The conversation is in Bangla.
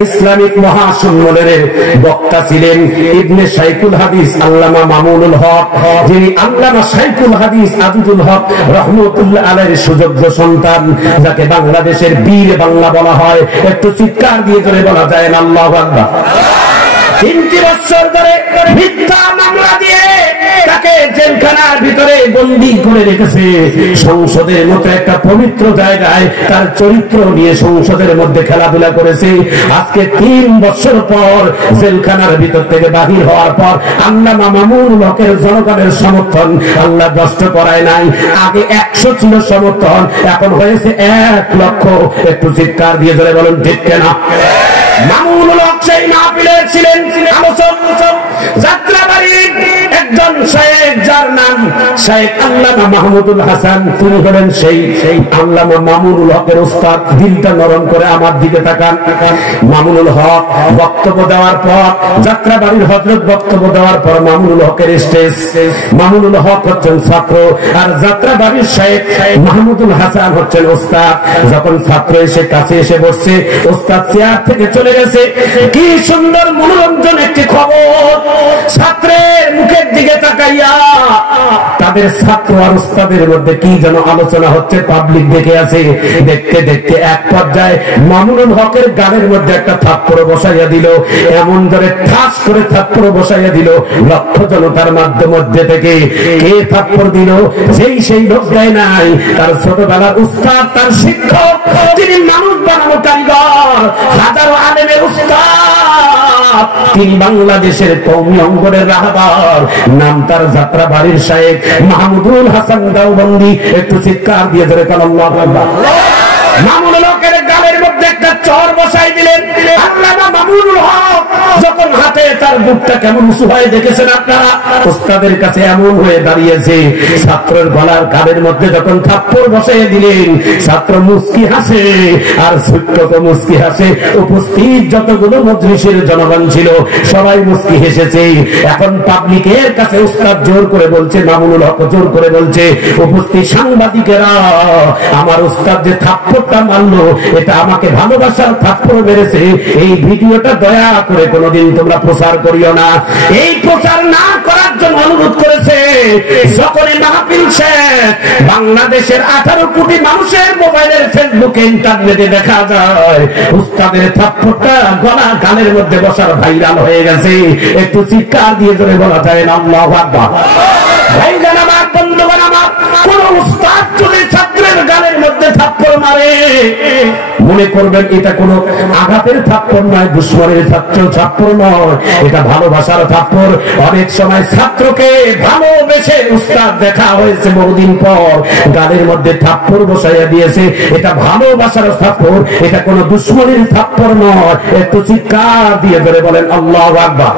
ইসলামিক মহাসম্মেলনের বক্তা ছিলেন ইবনে শাইখুল হাদিস আল্লামা মামুনুল হক, যিনি আল্লামা শাইখুল হাদিস আদিদুল হক রহমতুল্লাহ আলাইহির সুযোগ্য সন্তান, যাকে বাংলাদেশের বীর বাংলা বলা হয়। একটু চিৎকার দিয়ে ধরে বলা যায় না আল্লাহু আকবার। 3 বছর ধরে মিথ্যা মামলা দিয়ে তাকে জেলখানার ভিতরে বন্দী করে রেখেছে। সংসদের মতো একটা পবিত্র জায়গায় তার চরিত্র নিয়ে সংসদের মধ্যে খেলাধুলা করেছে। আজকে 3 বছর পর জেলখানার ভিতর থেকে বাহির হওয়ার পর আল্লামা মামুনুল হকের জনগণের সমর্থন আল্লাহ নষ্ট করায় নাই। আগে 100 ছিল সমর্থন, এখন হয়েছে 1 লক্ষ। একটু চিৎকার দিয়ে ধরে বলুন ঠিক কিনা? মামুনুল হক সেই মাহফিলে ছিলেন আলোচক যাত্রাবাড়ির একজন শেখ, যার নাম শেখ আল্লামা মাহমুদুল হাসান। তিনি হলেন সেই আল্লামা মামুনুল হকের উস্তাদ। দিলটা নরম করে আমার দিকে তাকান। মামুনুল হক বক্তব্য দেওয়ার পর, যাত্রাবাড়ির হযরত বক্তব্য দেওয়ার পর মামুনুল হকের স্টেজ। মামুনুল হক হচ্ছেন ছাত্র আর যাত্রাবাড়ির শেখ মাহমুদুল হাসান হচ্ছেন উস্তাদ। যখন ছাত্র এসে কাছে এসে বসছে, উস্তাদ চেয়ার থেকে চলে গেছে। কি সুন্দর মনোরঞ্জন একটি খবর! ছাত্রের মুখের দিকে তাকাইয়া তাদের ছাত্র আর উস্তাদের মধ্যে কি যেন আলোচনা হচ্ছে, পাবলিক দেখে আছে। দেখতে দেখতে এক পর্যায়ে মামুনুল হকের গানের মধ্যে একটা থাপ্পড় বসাইয়া দিল। এমন ধরে ঠাস করে থাপ্পড় বসাইয়া দিল, লক্ষ জনতার মধ্যে থেকে কে থাপ্পড় দিল? সেই লোক দেয় নাই, তার ছোটবেলার উস্তাদ, তার শিক্ষক, তিনি মানুষ বানানো কারিগর, হাজারো আলেমের উস্তাদ, তিনি বাংলাদেশের কওমি অঙ্গনের রাহবার, নাম তার যাত্রাবাড়ির শেখ মাহমুদুল হাসান দেওবন্দি। একটু চিৎকার দিয়ে ধরে কাল আল্লাহু আকবার। মামুনুল হকের গালের মধ্যে একটা চর বসাই দিলেন। আল্লামা মামুনুল হক যখন হাতে তার বুকটা কেমন উঁচু হয়ে দেখেছেন আপনারা, উস্তাদের কাছে এমন হয়ে দাঁড়িয়েছে। ছাত্রের গলার গালের মধ্যে যখন থাপ্পড় বসাই দিলেন, ছাত্র মুস্কি হাসে আর ছোট্ট মুস্কি হাসে। উপস্থিত যতগুলো মজলিসের জনগণ ছিল সবাই মুস্কি হেসেছে। এখন পাবলিকের কাছে উস্তাদ জোর করে বলছে, মামুনুল হক জোর করে বলছে, উপস্থিত সাংবাদিকেরা, আমার উস্তাদ যে থাপ্পড়টা মারলো এটা আমাকে ভালোবাসার থাপ্পড় মেরেছে। এই ভিডিওটা দয়া করে কোনোদিন তোমরা প্রচার করিও না। এই প্রচার না করার জন্য অনুরোধ করেছে। যখনই মাহফিল শেষ, বাংলাদেশের 18 কোটি মানুষের মোবাইলের, ফেসবুকে, ইন্টারনেটে দেখা যায় উস্তাদের থাপ্পড়টা গলা গালের মধ্যে বসার ভাইরাল হয়ে গেছে। একটু চিৎকার দিয়ে ধরে বলা যায় না আল্লাহু আকবার। ভাইজান আমার, বন্ধুগণ আমার, কোন উস্তাদ যদি ছাত্রের গালের মধ্যে থাপ্পড় মারে, মনে করবেন এটা কোন আঘাতের থাপ্পড় নয়, দুশ্মনের থাপ্পড় নয়, এটা ভালোবাসার থাপ্পড়। অনেক সময় ছাত্রকে ভালোবেসে উস্তাদ দেখা হয়েছে বহুদিন পর, গালের মধ্যে থাপ্পড় বসাইয়া দিয়েছে, এটা ভালোবাসার থাপ্পড়, এটা কোন দুশ্মনের থাপ্পড় নয়। একটু চিৎকার দিয়ে ধরে বলেন আল্লাহু আকবার।